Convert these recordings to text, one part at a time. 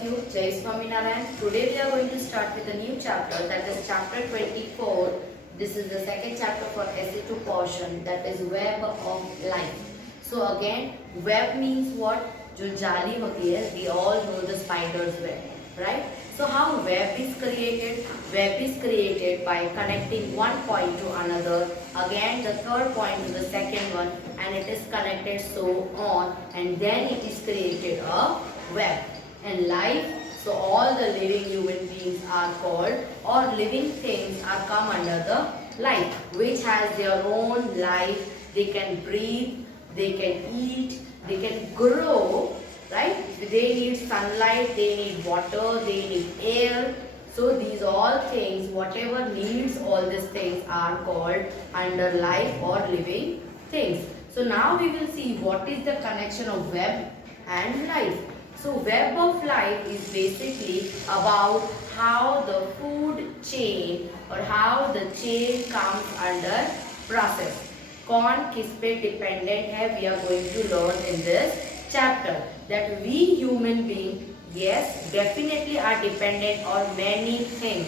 of you. Jai Swaminarayan. Today we are going to start with a new chapter, that is chapter 24. This is the second chapter for SE2 portion, that is web of life. So again, web means what? जो जाली होती है, we all know the spider's web, right? So how web is created? Web is created by connecting one point to another, again the third point to the second one, and it is connected so on, and then it is created a web. And life, so all the living human beings are called, or living things are come under the life, which has their own life. They can breathe, they can eat, they can grow, right? They need sunlight, they need water, they need air. So these all things, whatever needs all these things are called under life or living things. So now we will see what is the connection of web and life. So web of life is basically about how the food chain or how the chain comes under process. कौन किस पे dependent है, we are going to learn in this chapter. That we human being, yes, definitely are dependent on many things.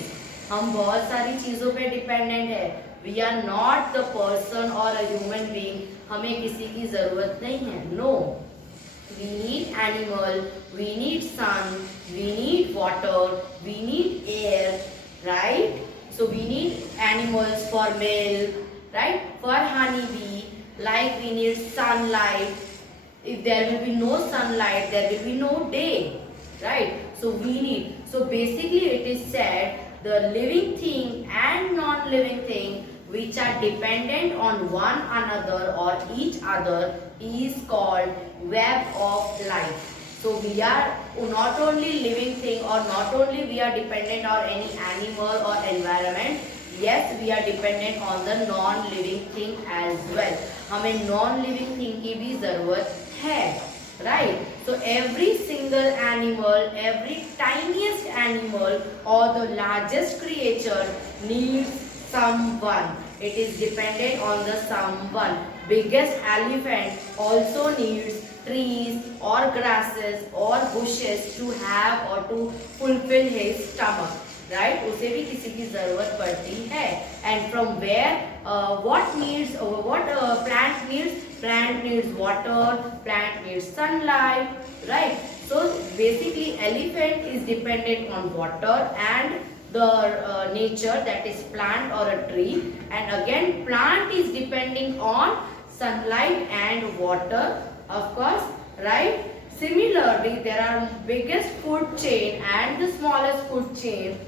हम बहुत सारी चीजों पे dependent है. We are not the person or a human being. हमें किसी की जरूरत नहीं है. No. We need animal, we need sun, we need water, we need air, right? So we need animals for milk, right? For honeybee, like we need sunlight. If there will be no sunlight, there will be no day, right? So we need. So basically it is said the living thing and non-living thing which are dependent on one another or each other is called web of life. So we are not only living thing or not only we are dependent on any animal or environment. Yes, we are dependent on the non-living thing as well. हमें non-living thing की भी ज़रूरत है, right? So every single animal, every tiniest animal or the largest creature needs someone. It is dependent on the someone. Biggest elephant also needs trees or grasses or bushes to have or to fulfill his stomach. Right? उसे भी किसी की जरूरत पड़ती है. And from where what needs what plant needs? Plant needs water, plant needs sunlight, right? So basically elephant is dependent on water and the nature, that is plant or a tree, and again plant is depending on sunlight and water, of course, right? Similarly, there are biggest food chain and the smallest food chain,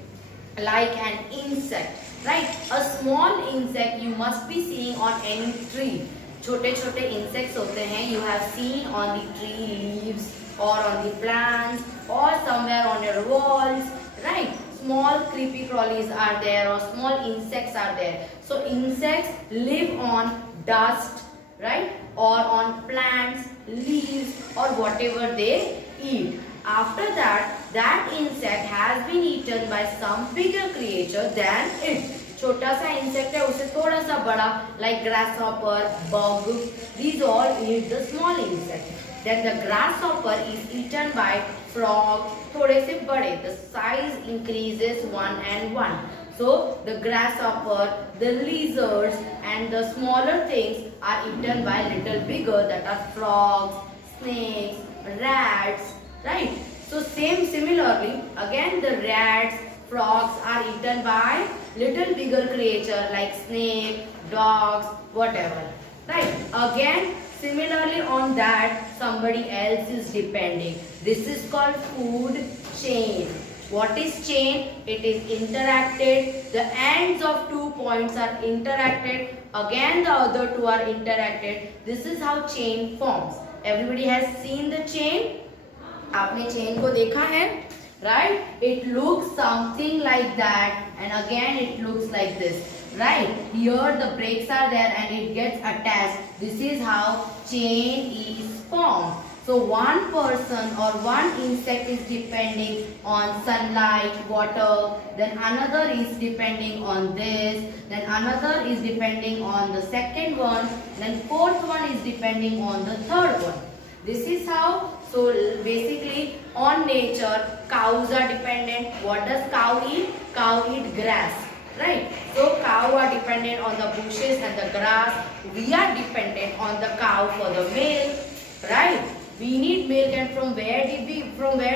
like an insect, right? A small insect you must be seeing on any tree. छोटे छोटे insects होते हैं, you have seen on the tree leaves or on the plants or somewhere on your walls, right? Small creepy crawlies are there or small insects are there. So insects live on dust, right? Or on plants, leaves or whatever they eat. After that, that insect has been eaten by some bigger creature than it. छोटा सा insect है, उसे थोड़ा सा बड़ा, like grasshopper, bug, these all eat the small insect. Then the grasshopper is eaten by frog, थोड़े से बड़े. The size increases one and one. So the grasshopper, the lizards and the smaller things are eaten by little bigger, that are frogs, snakes, rats, right? So similarly, again the rats, frogs are eaten by little bigger creature like snake, dogs, whatever, right? Again similarly on that somebody else is depending. This is called food chain. What is chain? It is interacted. The ends of 2 points are interacted. Again the other two are interacted. This is how chain forms. Everybody has seen the chain? आपने chain को देखा है? Right? It looks something like that, and again it looks like this. Right? Here the breaks are there and it gets attached. This is how chain is formed. So one person or one insect is depending on sunlight, water, then another is depending on this, then another is depending on the second one, then fourth one is depending on the third one. This is how, so basically On nature, cows are dependent. What does cow eat? Cow eat grass, right? So cow are dependent on the bushes and the grass. We are dependent on the cow for the milk, right? We need milk, and from where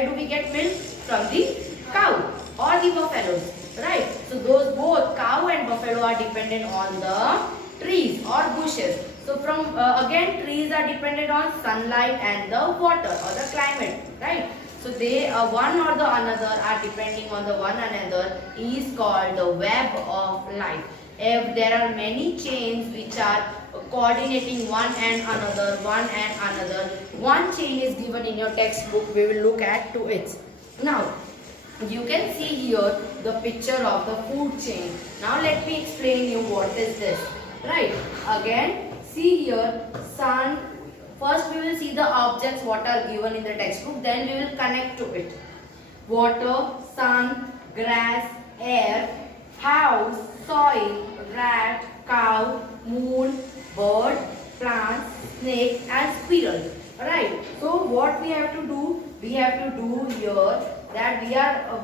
do we get milk? From the cow or the buffaloes, right? So those both cow and buffalo are dependent on the trees or bushes. So from again, trees are dependent on sunlight and the water or the climate, right? So they one or the another are depending on the one another is called the web of life. If there are many chains which are coordinating one and another, one chain is given in your textbook, we will look at to it. Now, you can see here the picture of the food chain. Now let me explain you what is this. Right. Again, see here, sun. First we will see the objects what are given in the textbook. Then we will connect to it. Water, sun, grass, air, house, soil, rat, cow, moon, bird, plants, snake and squirrel. Right. So what we have to do? We have to do here that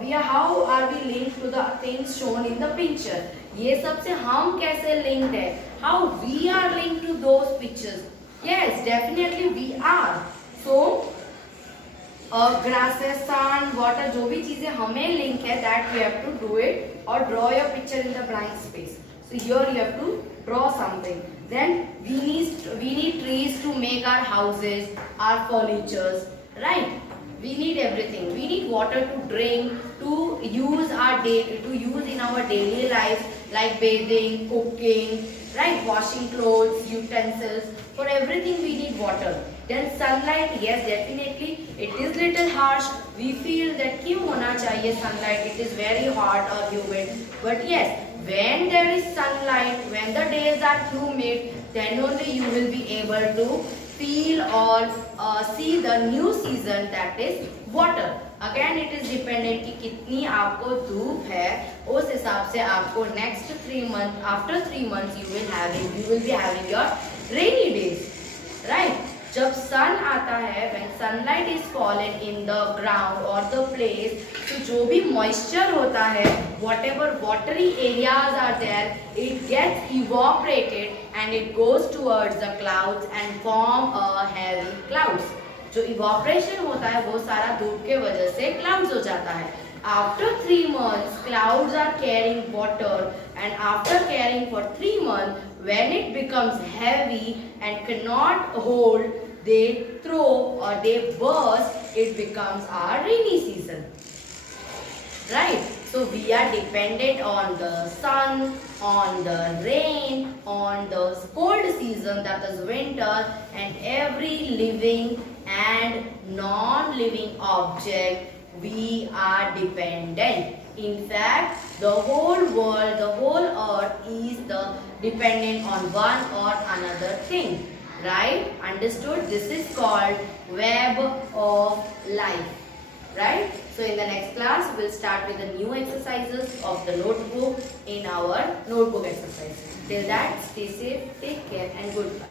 we are how are we linked to the things shown in the picture. ये सब से हम कैसे linked है? How we are linked to those pictures? Yes, definitely we are. So grasses, sun, water, जो भी चीजें हमें link है, that we have to do it or draw your picture in the blank space. So here you have to draw something. Then we need trees to make our houses, our furnitures, right? We need everything. We need water to drink, to use in our daily life, like bathing, cooking, right? Washing clothes, utensils. For everything we need water. Then sunlight, yes, definitely. It is little harsh. We feel that क्यों होना चाहिए sunlight? It is very hot or humid. But yes, when there is sunlight, when the days are humid, then only you will be able to feel or see the new season, that is water. Again it is dependent कि कितनी आपको धूप है, उस हिसाब से आपको next 3 months, after 3 months you will be having your rainy days, right? जब sun आता है, when sunlight is fallen in the ground or the place, तो जो भी moisture होता है, whatever watery areas are there, it gets evaporated and it goes towards the clouds and form a heavy clouds. जो evaporation होता है वो सारा धूप के वजह से clouds हो जाता है. After 3 months, clouds are carrying water, and after carrying for 3 months, when it becomes heavy and cannot hold, they throw or they burst, it becomes our rainy season. Right? So we are dependent on the sun, on the rain, on the cold season, that is winter, and every living and non-living object we are dependent. In fact, the whole world, the whole earth is dependent on one or another thing. Right? Understood? This is called web of life. Right? So in the next class, we will start with the new exercises of the notebook in our notebook exercise. Till that, stay safe, take care and goodbye.